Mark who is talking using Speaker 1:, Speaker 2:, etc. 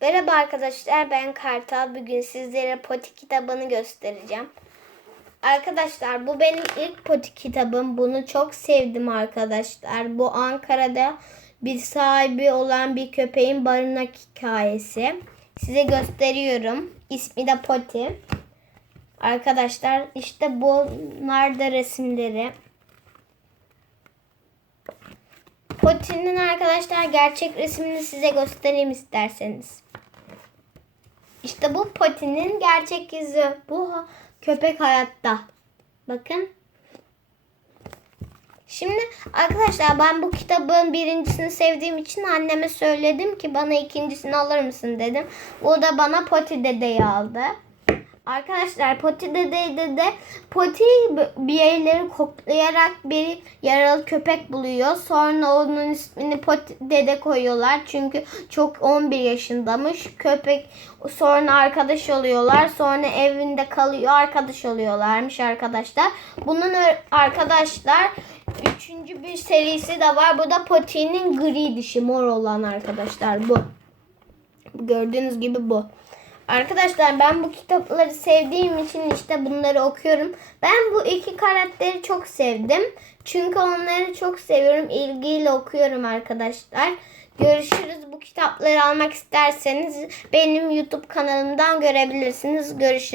Speaker 1: Merhaba arkadaşlar ben Kartal. Bugün sizlere Poti kitabını göstereceğim. Arkadaşlar bu benim ilk Poti kitabım. Bunu çok sevdim arkadaşlar. Bu Ankara'da bir sahibi olan bir köpeğin barınak hikayesi. Size gösteriyorum. İsmi de Poti. Arkadaşlar işte bunlar da resimleri. Poti'nin arkadaşlar gerçek resmini size göstereyim isterseniz. İşte bu Poti'nin gerçek yüzü. Bu köpek hayatta. Bakın. Şimdi arkadaşlar ben bu kitabın birincisini sevdiğim için anneme söyledim ki bana ikincisini alır mısın dedim. O da bana Poti dedeyi aldı. Arkadaşlar Poti Dede'de de Poti bir yerleri koklayarak bir yaralı köpek buluyor. Sonra onun ismini Poti Dede koyuyorlar. Çünkü çok 11 yaşındamış. Köpek sonra arkadaş oluyorlar. Sonra evinde kalıyor. Arkadaş oluyorlarmış arkadaşlar. Bunun arkadaşlar üçüncü bir serisi de var. Bu da Poti'nin gri dişi mor olan arkadaşlar bu. Gördüğünüz gibi bu. Arkadaşlar ben bu kitapları sevdiğim için işte bunları okuyorum. Ben bu iki karakteri çok sevdim. Çünkü onları çok seviyorum. İlgiyle okuyorum arkadaşlar. Görüşürüz. Bu kitapları almak isterseniz benim YouTube kanalımdan görebilirsiniz. Görüşürüz.